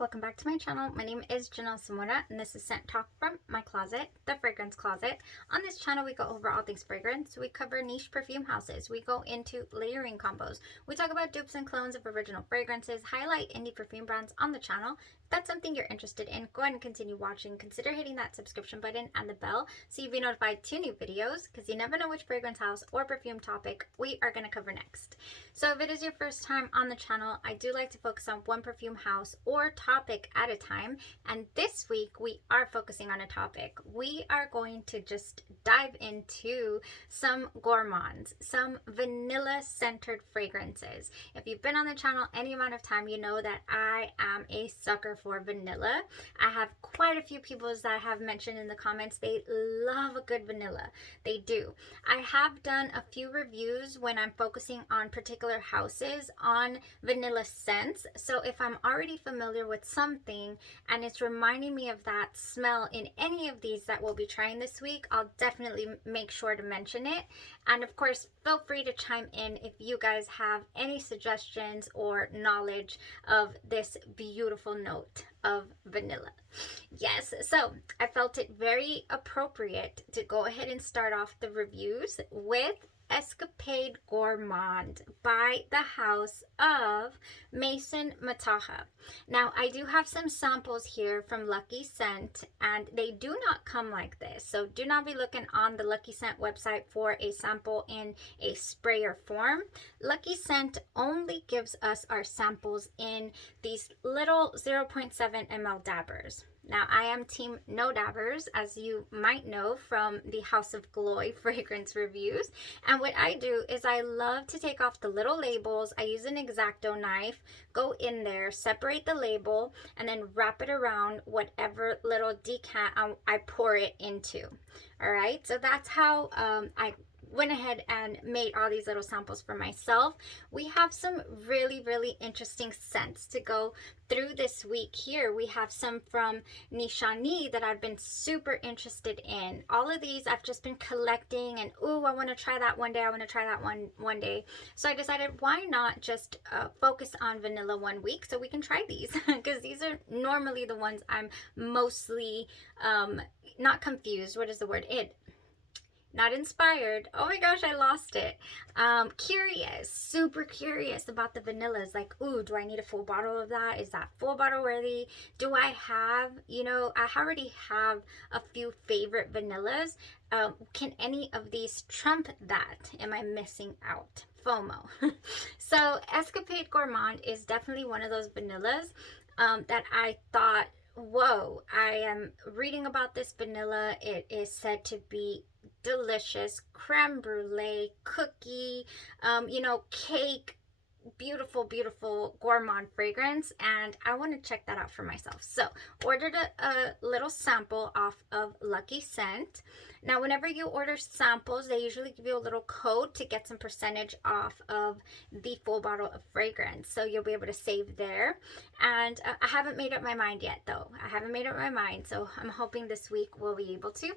welcome back to my channel. My name is Janelle Samora and this is Scent Talk from my closet, the fragrance closet. On this channel we go over all things fragrance. We cover niche perfume houses. We go into layering combos. We talk about dupes and clones of original fragrances, highlight indie perfume brands on the channel. If that's something you're interested in, go ahead and continue watching. Consider hitting that subscription button and the bell so you'll be notified to new videos, because you never know which fragrance house or perfume topic we are going to cover next. So if it is your first time on the channel, I do like to focus on one perfume house or topic at a time, and this week we are focusing on a topic. We are going to just dive into some gourmands, some vanilla scented fragrances. If you've been on the channel any amount of time, you know that I am a sucker for vanilla. I have quite a few people that have mentioned in the comments they love a good vanilla. They do. I have done a few reviews when I'm focusing on particular houses on vanilla scents. So if I'm already familiar with something and it's reminding me of that smell in any of these that we'll be trying this week, I'll definitely make sure to mention it. And of course, feel free to chime in if you guys have any suggestions or knowledge of this beautiful note of vanilla. Yes, so I felt it very appropriate to go ahead and start off the reviews with Escapade Gourmande by the house of Maison Mataha. Now, I do have some samples here from Lucky Scent, and they do not come like this. So do not be looking on the Lucky Scent website for a sample in a sprayer form. Lucky Scent only gives us our samples in these little 0.7 ml dabbers. Now, I am team no dabbers, as you might know from the House of Glory fragrance reviews. And what I do is I love to take off the little labels. I use an X-Acto knife, go in there, separate the label, and then wrap it around whatever little decant I pour it into. All right, so that's how I went ahead and made all these little samples for myself. We have some really interesting scents to go through this week here. We have some from Nishani that I've been super interested in. All of these I've just been collecting, and ooh, I want to try that one day. I want to try that one day. So I decided, why not just focus on vanilla one week so we can try these, because these are normally the ones I'm mostly not confused. What is the word? Not inspired. Oh my gosh, I lost it. Curious, super curious about the vanillas. Like, ooh, do I need a full bottle of that? Is that full bottle worthy? Do I have, I already have a few favorite vanillas. Can any of these trump that? Am I missing out? FOMO. So Escapade Gourmande is definitely one of those vanillas that I thought, whoa, I am reading about this vanilla. It is said to be delicious, creme brulee, cookie, cake, beautiful gourmand fragrance, and I want to check that out for myself. So ordered a little sample off of Lucky Scent. Now, whenever you order samples, they usually give you a little code to get some percentage off of the full bottle of fragrance, so you'll be able to save there. And I haven't made up my mind yet, though. I haven't made up my mind, so I'm hoping this week we'll be able to.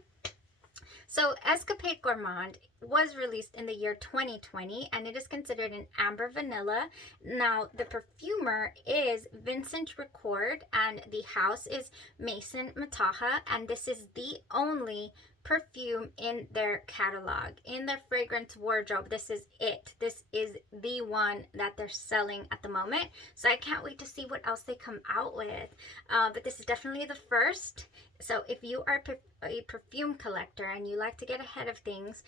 So Escapade Gourmande was released in the year 2020, and it is considered an amber vanilla. Now, the perfumer is Vincent Record, and the house is Maison Mataha, and this is the only perfume in their catalog, in their fragrance wardrobe. This is it. This is the one that they're selling at the moment, so I can't wait to see what else they come out with. But this is definitely the first. So if you are a perfume collector and you like to get ahead of things,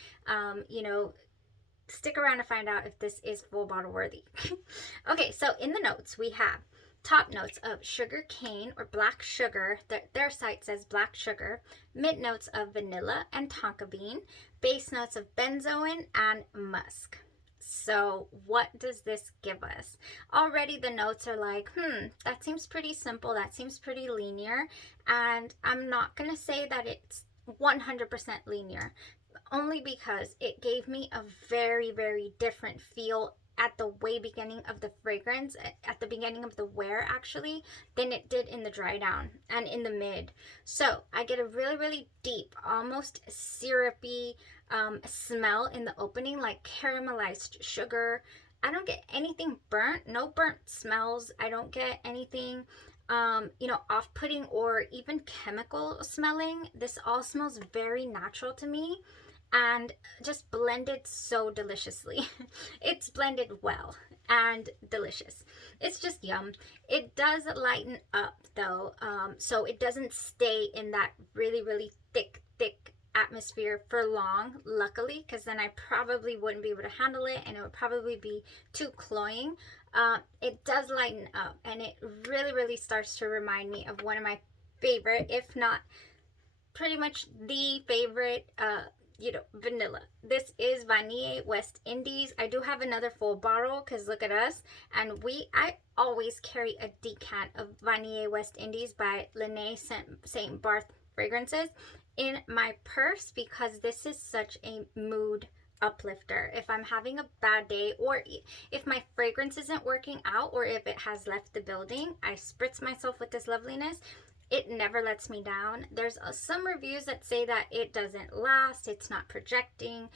stick around to find out if this is full bottle worthy. Okay, so in the notes we have top notes of sugar cane or black sugar. Their site says black sugar. Mid notes of vanilla and tonka bean. Base notes of benzoin and musk. So what does this give us? Already the notes are like, that seems pretty simple. That seems pretty linear. And I'm not going to say that it's 100% linear, only because it gave me a very different feel at the way beginning of the fragrance, at the beginning of the wear actually, than it did in the dry down and in the mid. So I get a really deep, almost syrupy smell in the opening, like caramelized sugar. I don't get anything burnt, no burnt smells. I don't get anything you know, off-putting or even chemical smelling. This all smells very natural to me and just blended so deliciously. It's blended well and delicious. It's just yum. It does lighten up though, so it doesn't stay in that really thick atmosphere for long, luckily, because then I probably wouldn't be able to handle it and it would probably be too cloying. It does lighten up and it really starts to remind me of one of my favorite, if not pretty much the favorite, you know, vanilla. This is Vanille West Indies. I do have another full bottle because look at us. And I always carry a decant of Vanille West Indies by Ligne St. Barth fragrances in my purse because this is such a mood uplifter. If I'm having a bad day, or if my fragrance isn't working out, or if it has left the building, I spritz myself with this loveliness. It never lets me down. There's some reviews that say that it doesn't last, it's not projecting.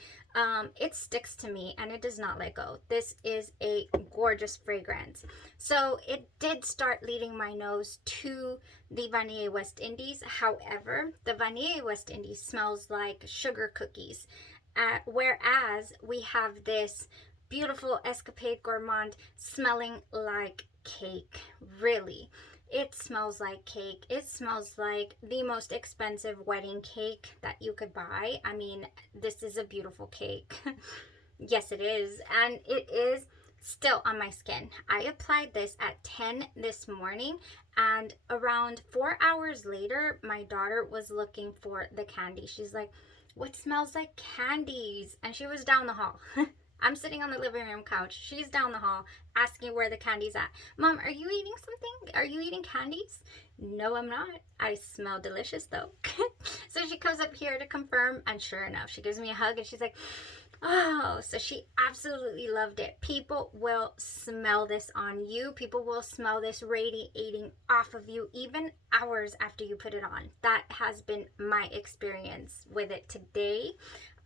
It sticks to me and it does not let go. This is a gorgeous fragrance. So it did start leading my nose to the Vanille West Indies. However, the Vanille West Indies smells like sugar cookies. Whereas we have this beautiful Escapade Gourmande smelling like cake. Really. It smells like cake. It smells like the most expensive wedding cake that you could buy. I mean, this is a beautiful cake. Yes, it is. And it is still on my skin. I applied this at 10 this morning, and around 4 hours later, my daughter was looking for the candy. She's like, what smells like candies? And she was down the hall. I'm sitting on the living room couch. She's down the hall asking where the candy's at. Mom, are you eating something? Are you eating candies? No, I'm not. I smell delicious though. So she comes up here to confirm, and sure enough, she gives me a hug and she's like, oh, so she absolutely loved it. People will smell this on you. People will smell this radiating off of you even hours after you put it on. That has been my experience with it today.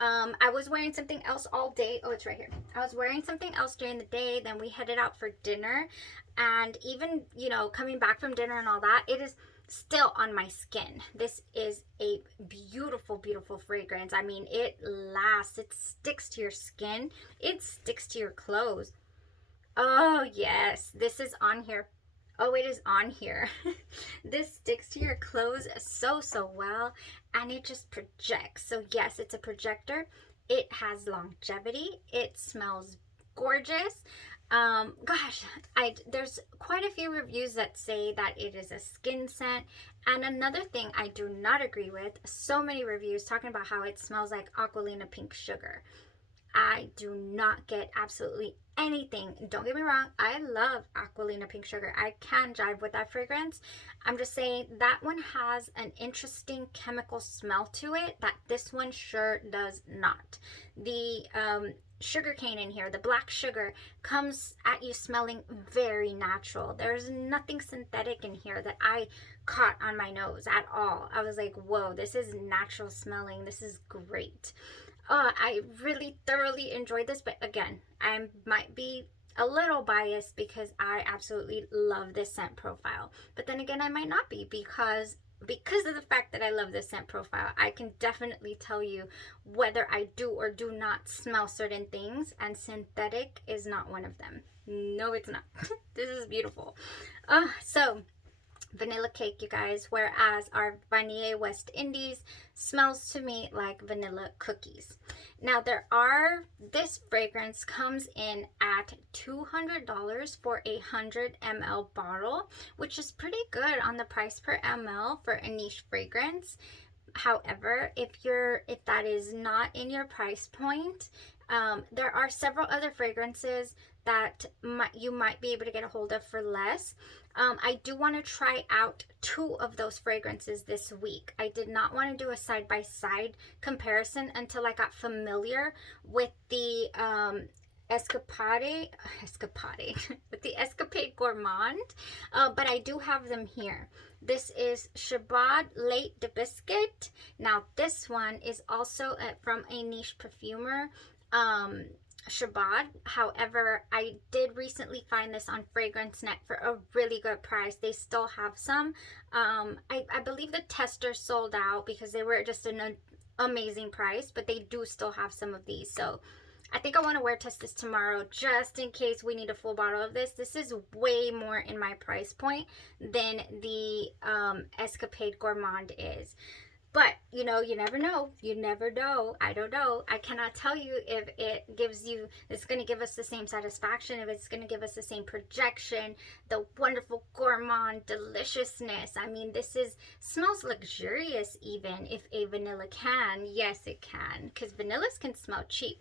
I was wearing something else all day. Oh, it's right here. I was wearing something else during the day. Then we headed out for dinner. And even, you know, coming back from dinner and all that, it is still on my skin. This is a beautiful fragrance. I mean, it lasts. It sticks to your skin. It sticks to your clothes. Oh, yes. This is on here. Oh, it is on here. This sticks to your clothes so well, and it just projects. So yes, it's a projector. It has longevity. It smells gorgeous. Gosh, there's quite a few reviews that say that it is a skin scent. And another thing I do not agree with, so many reviews talking about how it smells like Aqualina pink sugar. I do not get absolutely anything. Don't get me wrong, I love Aqualina pink sugar. I can jive with that fragrance. I'm just saying that one has an interesting chemical smell to it that this one sure does not. The sugar cane in here, the black sugar, comes at you smelling very natural. There's nothing synthetic in here that I caught on my nose at all. I was like, whoa, this is natural smelling. This is great. I really thoroughly enjoyed this, but again, I might be a little biased because I absolutely love this scent profile. But then again, I might not be because of the fact that I love this scent profile. I can definitely tell you whether I do or do not smell certain things, and synthetic is not one of them. No, it's not. This is beautiful. So vanilla cake, you guys, whereas our Vanille West Indies smells to me like vanilla cookies. Now this fragrance comes in at $200 for a 100 ml bottle, which is pretty good on the price per ml for a niche fragrance. However, if that is not in your price point, there are several other fragrances that you might be able to get a hold of for less. I do want to try out 2 of those fragrances this week. I did not want to do a side-by-side comparison until I got familiar with the Escapade with the Escapade Gourmande, but I do have them here. This is Chabaud Lait de Biscuit. Now this one is also from a niche perfumer. Chabaud. However, I did recently find this on Fragrance Net for a really good price. They still have some. I believe the testers sold out because they were just an amazing price, but they do still have some of these. So I think I want to wear test this tomorrow just in case we need a full bottle of this. This is way more in my price point than the Escapade Gourmande is. But, you know, you never know. You never know. I don't know. I cannot tell you if it gives you, it's going to give us the same satisfaction, if it's going to give us the same projection, the wonderful gourmand deliciousness. I mean, this smells luxurious even if a vanilla can. Yes, it can. Because vanillas can smell cheap.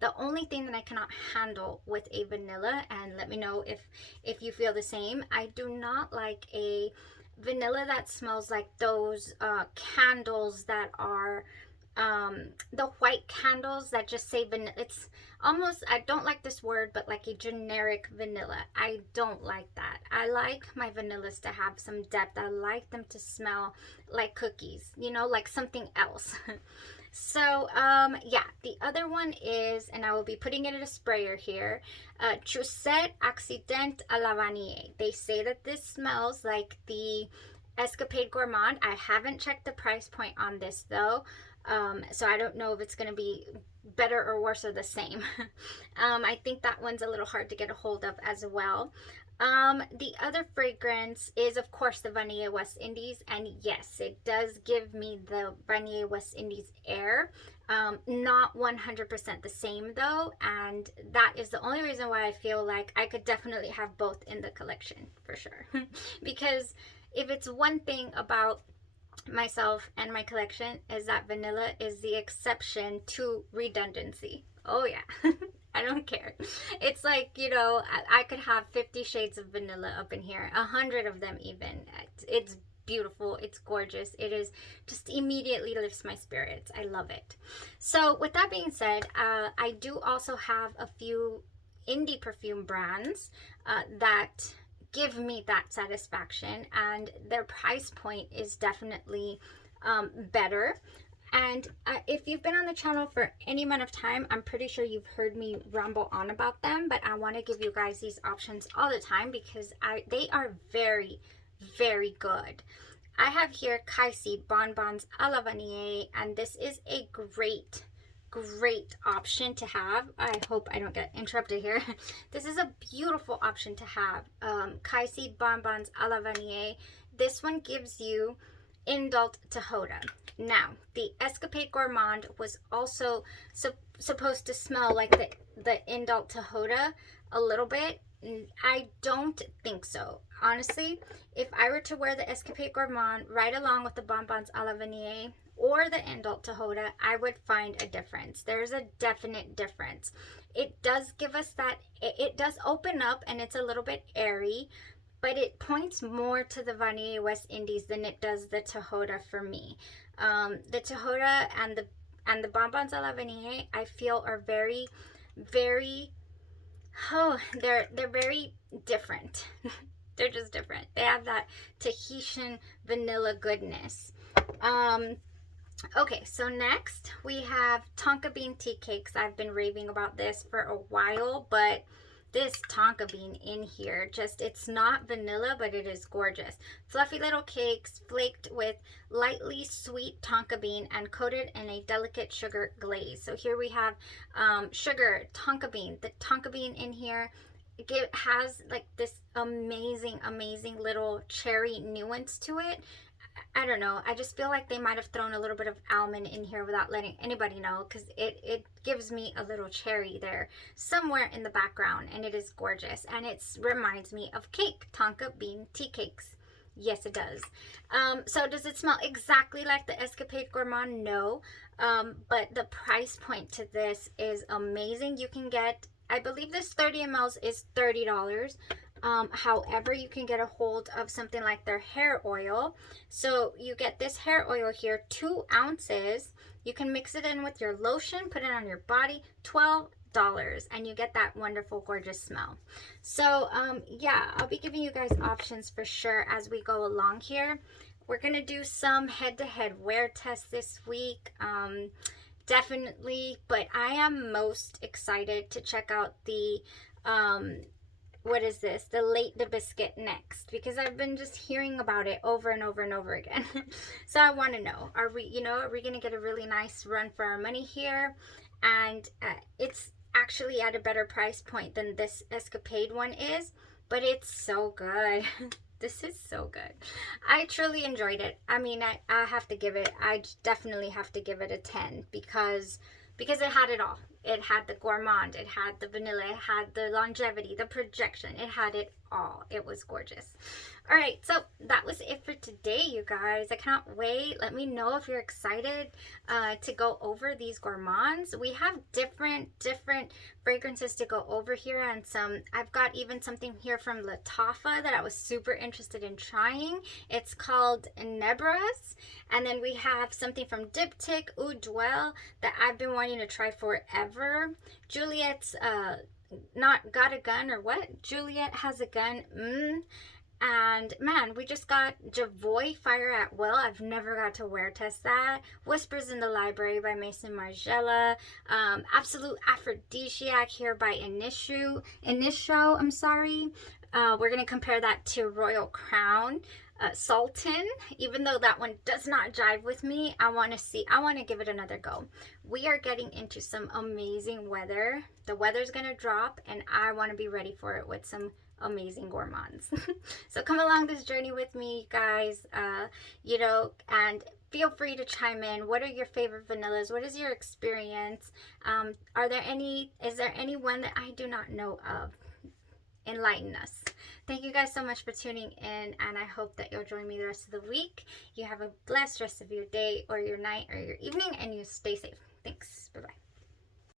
The only thing that I cannot handle with a vanilla, and let me know if you feel the same, I do not like a vanilla that smells like those candles that are the white candles that just say vanilla. It's almost, I don't like this word, but like a generic vanilla. I don't like that. I like my vanillas to have some depth. I like them to smell like cookies, you know, like something else. So, yeah, the other one is, and I will be putting it in a sprayer here, Jousset Accidente à la Vanille. They say that this smells like the Escapade Gourmande. I haven't checked the price point on this, though, so I don't know if it's going to be better or worse or the same. I think that one's a little hard to get a hold of as well. The other fragrance is, of course, the Vanille West Indies, and yes, it does give me the Vanille West Indies air. Not 100% the same though, and that is the only reason why I feel like I could definitely have both in the collection for sure. Because if it's one thing about myself and my collection, is that vanilla is the exception to redundancy. Oh yeah. I don't care. It's like, you know, I could have 50 shades of vanilla up in here, 100 of them even. It's beautiful. It's gorgeous. It is just immediately lifts my spirits. I love it. So with that being said, I do also have a few indie perfume brands that give me that satisfaction, and their price point is definitely better. And if you've been on the channel for any amount of time, I'm pretty sure you've heard me ramble on about them, but I want to give you guys these options all the time because they are very, very good. I have here Kyse Bonbons à la Vanille, and this is a great option to have. I hope I don't get interrupted here. This is a beautiful option to have. Kyse Bonbons à la Vanille. This one gives you Indult Tihota. Now, the Escapade Gourmande was also supposed to smell like the Indult Tihota a little bit. I don't think so. Honestly, if I were to wear the Escapade Gourmande right along with the Bonbons à la Vanille or the Indult Tihota, I would find a difference. There's a definite difference. It does give us that, it does open up and it's a little bit airy, but it points more to the Vanille West Indies than it does the Tihota for me. The Tihota and the Bonbons à la Vanille, I feel, are very, very, they're very different. They're just different. They have that Tahitian vanilla goodness. Okay, so next we have Tonka bean tea cakes. I've been raving about this for a while, but this Tonka bean in here, just, it's not vanilla, but it is gorgeous. Fluffy little cakes flaked with lightly sweet Tonka bean and coated in a delicate sugar glaze. So here we have sugar, Tonka bean. The Tonka bean in here, it has like this amazing little cherry nuance to it. I don't know, I just feel like they might have thrown a little bit of almond in here without letting anybody know, because it gives me a little cherry there somewhere in the background, and it is gorgeous, and it reminds me of cake, Tonka bean tea cakes. Yes, it does. So does it smell exactly like the Escapade Gourmande? No, but the price point to this is amazing. You can get, I believe this 30 ml is $30. However, you can get a hold of something like their hair oil. So you get this hair oil here, 2 ounces. You can mix it in with your lotion, put it on your body, $12, and you get that wonderful, gorgeous smell. So, yeah, I'll be giving you guys options for sure as we go along here. We're going to do some head-to-head wear tests this week. definitely, but I am most excited to check out the what is this? The Lait the Biscuit next, because I've been just hearing about it over and over and over again. So I want to know, are we, are we going to get a really nice run for our money here? And it's actually at a better price point than this Escapade one is, but it's so good. This is so good. I truly enjoyed it. I mean, I have to give it, I definitely have to give it a 10 because it had it all. It had the gourmand, it had the vanilla, it had the longevity, the projection, it had it all. It was gorgeous. All right, so that was it for today, you guys. I cannot wait. Let me know if you're excited to go over these gourmands. We have different fragrances to go over here, and I've got even something here from Mataha that I was super interested in trying. It's called Nebras, and then we have something from Diptyque Eau Duelle that I've been wanting to try forever. Juliet's not got a gun, or what? Juliet has a gun. And man, we just got Jovoy Fire at Will. I've never got to wear test that. Whispers in the Library by Maison Mataha. Absolute Aphrodisiac here by Initio. I'm sorry. We're gonna compare that to Royal Crown. Sultan, even though that one does not jive with me, I want to give it another go. We are getting into some amazing weather. The weather's gonna drop, and I want to be ready for it with some amazing gourmands. So come along this journey with me, guys. And feel free to chime in. What are your favorite vanillas? What is your experience? Is there any one that I do not know of? Enlighten us. Thank you guys so much for tuning in, and I hope that you'll join me the rest of the week. You have a blessed rest of your day or your night or your evening, and you stay safe. Thanks. Bye-bye.